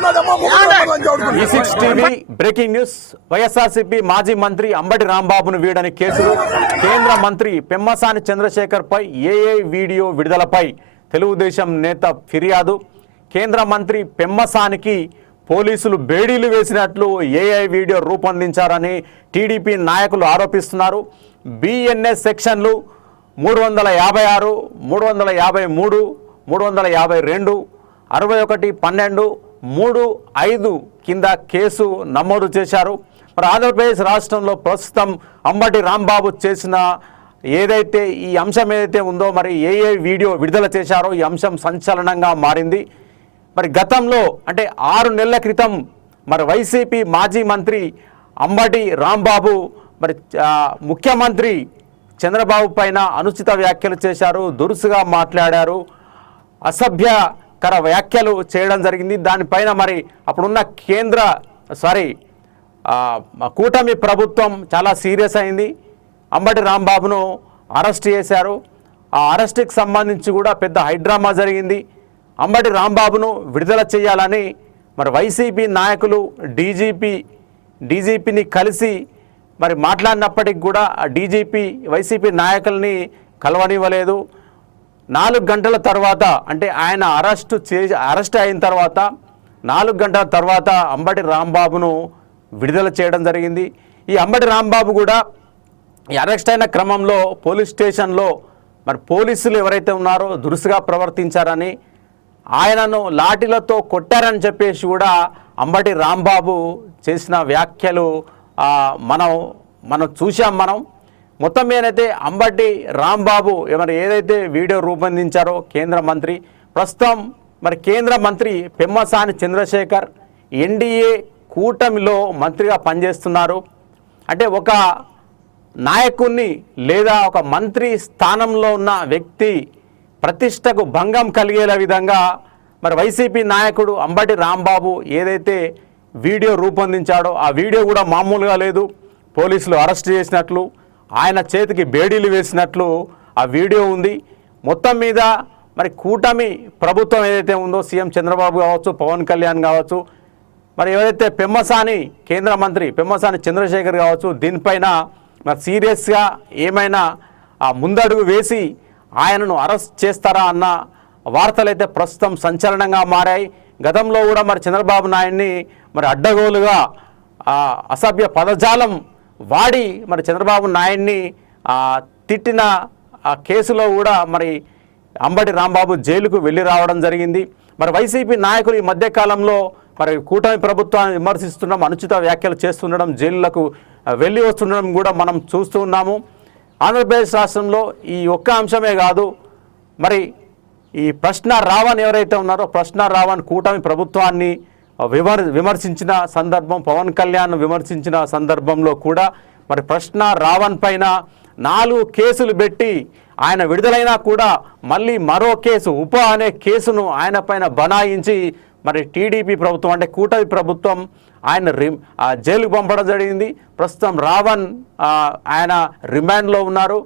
E6 TV breaking news. YSRCP మాజీ మంత్రి అంబటి రాంబాబును వీడని కేసులు, కేంద్ర మంత్రి పెమ్మసాని చంద్రశేఖర్ పై ఏఐ వీడియో విడుదలపై తెలుగుదేశం నేత ఫిర్యాదు. కేంద్ర మంత్రి పెమ్మసానికి పోలీసులు బేడీలు వేసినట్లు ఏఐ వీడియో రూపొందించారని టీడీపీ నాయకులు ఆరోపిస్తున్నారు. బిఎన్ఎస్ సెక్షన్లు 356, 353, 352, 61, 12, 3, 5 కింద కేసు నమోదు చేశారు. మరి ఆంధ్రప్రదేశ్ రాష్ట్రంలో ప్రస్తుతం అంబటి రాంబాబు చేసిన ఏదైతే ఈ అంశం ఏదైతే ఉందో, మరి ఏఐ వీడియో విడుదల చేశారో ఈ అంశం సంచలనంగా మారింది. మరి గతంలో అంటే 6 నెలల క్రితం మరి వైసీపీ మాజీ మంత్రి అంబటి రాంబాబు మరి ముఖ్యమంత్రి చంద్రబాబు పైన అనుచిత వ్యాఖ్యలు చేశారు, దురుసుగా మాట్లాడారు, అసభ్యకర వ్యాఖ్యలు చేయడం జరిగింది. దానిపైన మరి అప్పుడున్న కూటమి ప్రభుత్వం చాలా సీరియస్ అయింది. అంబటి రాంబాబును అరెస్ట్ చేశారు. ఆ అరెస్ట్కి సంబంధించి కూడా పెద్ద హైడ్రామా జరిగింది. అంబటి రాంబాబును విడుదల చేయాలని మరి వైసీపీ నాయకులు డీజీపీని కలిసి మరి మాట్లాడినప్పటికి కూడా ఆ డీజీపీ వైసీపీ నాయకుల్ని కలవనివ్వలేదు. 4 గంటల తర్వాత అంటే ఆయన అరెస్ట్ అయిన తర్వాత 4 గంటల తర్వాత అంబటి రాంబాబును విడుదల చేయడం జరిగింది. ఈ అంబటి రాంబాబు కూడా ఈ అరెస్ట్ అయిన క్రమంలో పోలీస్ స్టేషన్లో మరి పోలీసులు ఎవరైతే ఉన్నారో దురుసుగా ప్రవర్తించారని, ఆయనను లాఠీలతో కొట్టారని చెప్పేసి కూడా అంబటి రాంబాబు చేసిన వ్యాఖ్యలు మనం చూసాం. మొత్తం మీదైతే అంబటి రాంబాబు మరి ఏదైతే వీడియో రూపొందించారో ప్రస్తుతం మరి కేంద్ర మంత్రి పెమ్మసాని చంద్రశేఖర్ ఎన్డీఏ కూటమిలో మంత్రిగా పనిచేస్తున్నారు. అంటే ఒక నాయకుడిని లేదా ఒక మంత్రి స్థానంలో ఉన్న వ్యక్తి ప్రతిష్టకు భంగం కలిగేలా విధంగా మరి వైసీపీ నాయకుడు అంబటి రాంబాబు ఏదైతే వీడియో రూపొందించాడో ఆ వీడియో కూడా మామూలుగా లేదు. పోలీసులు అరెస్ట్ చేసినట్లు, ఆయన చేతికి బేడీలు వేసినట్లు ఆ వీడియో ఉంది. మొత్తం మీద మరి కూటమి ప్రభుత్వం ఏదైతే ఉందో, సీఎం చంద్రబాబు కావచ్చు, పవన్ కళ్యాణ్ కావచ్చు, మరి ఏదైతే కేంద్ర మంత్రి పెమ్మసాని చంద్రశేఖర్ కావచ్చు, దీనిపైన మరి సీరియస్గా ఏమైనా ముందడుగు వేసి ఆయనను అరెస్ట్ చేస్తారా అన్న వార్తలైతే ప్రస్తుతం సంచలనంగా మారాయి. గతంలో కూడా మరి చంద్రబాబు నాయుడిని మరి అడ్డగోలుగా అసభ్య పదజాలం వాడి మరి చంద్రబాబు నాయుడిని తిట్టిన కేసులో కూడా మరి అంబటి రాంబాబు జైలుకు వెళ్ళి రావడం జరిగింది. మరి వైసీపీ నాయకులు ఈ మధ్యకాలంలో మరి కూటమి ప్రభుత్వాన్ని విమర్శిస్తుండడం, అనుచిత వ్యాఖ్యలు చేస్తుండడం, జైలులకు వెళ్ళి వస్తుండడం కూడా మనం చూస్తూ ఉన్నాము. ఆంధ్రప్రదేశ్ రాష్ట్రంలో ఈ ఒక్క అంశమే కాదు, మరి ఈ ప్రశ్న రావణ్ ఎవరైతే ఉన్నారో ప్రశ్న రావణ్ కూటమి ప్రభుత్వాన్ని విమర్శించిన సందర్భం, పవన్ కళ్యాణ్ విమర్శించిన సందర్భంలో కూడా మరి ప్రశ్న రావణ్ పైన 4 కేసులు పెట్టి ఆయన విడుదలైనా కూడా మళ్ళీ మరో కేసు అనే కేసును ఆయన పైన బనాయించి మరి టీడీపీ ప్రభుత్వం అంటే కూటమి ప్రభుత్వం ఆయన జైలుకు పంపడం జరిగింది. ప్రస్తుతం రావణ్ ఆయన రిమాండ్లో ఉన్నారు.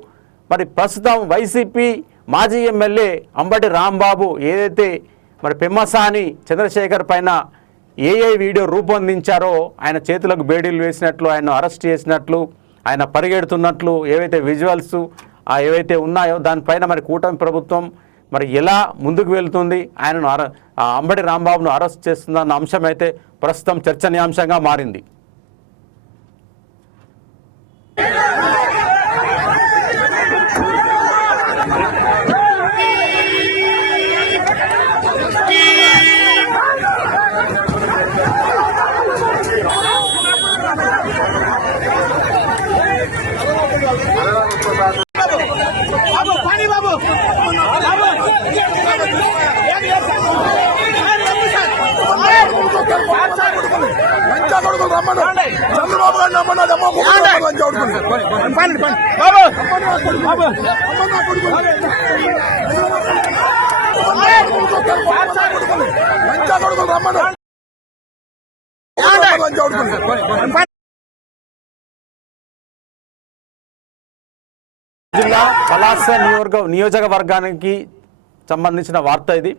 మరి ప్రస్తుతం వైసీపీ మాజీ ఎమ్మెల్యే అంబటి రాంబాబు ఏదైతే మరి పెమ్మసాని చంద్రశేఖర్ పైన ఏఐ వీడియో రూపొందించారో, ఆయన చేతులకు బేడీలు వేసినట్లు, ఆయన అరెస్ట్ చేసినట్లు, ఆయన పరిగెడుతున్నట్లు ఏవైతే విజువల్స్ ఏవైతే ఉన్నాయో దానిపైన మరి కూటమి ప్రభుత్వం మరి ఎలా ముందుకు వెళ్తుంది, ఆయనను అంబటి రాంబాబును అరెస్ట్ చేస్తుందన్న అంశం అయితే ప్రస్తుతం చర్చనీయాంశంగా మారింది. చంద్రబాబు గారిని జిల్లా పలాస నియోజకవర్గానికి సంబంధించిన వార్త ఇది.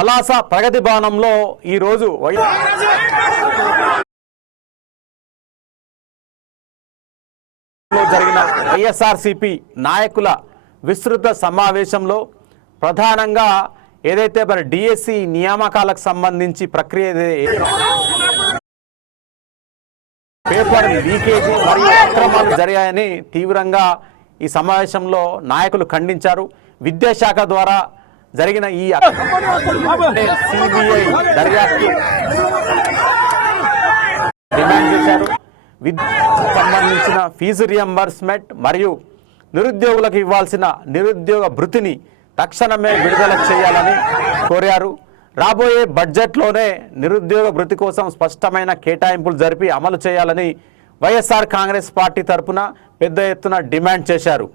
పలాస ప్రగతి భవనంలో ఈరోజు జరిగిన వైఎస్ఆర్సీపీ నాయకుల విస్తృత సమావేశంలో ప్రధానంగా ఏదైతే మరి డిఎస్సి నియామకాలకు సంబంధించి ప్రక్రియ పేపర్ లీకేజీ మరియు అక్రమాలు జరిగాయని తీవ్రంగా ఈ సమావేశంలో నాయకులు ఖండించారు. విద్యాశాఖ ద్వారా జరిగిన ఈ సిబిఐ దర్యాప్తు డిమాండ్ చేశారు. విద్యకు సంబంధించిన ఫీజు రియంబర్స్మెంట్ మరియు నిరుద్యోగులకు ఇవ్వాల్సిన నిరుద్యోగ భృతిని తక్షణమే విడుదల చేయాలని కోరారు. రాబోయే బడ్జెట్లోనే నిరుద్యోగ భృతి కోసం స్పష్టమైన కేటాయింపులు జరిపి అమలు చేయాలని వైఎస్ఆర్ కాంగ్రెస్ పార్టీ తరఫున పెద్ద ఎత్తున డిమాండ్ చేశారు.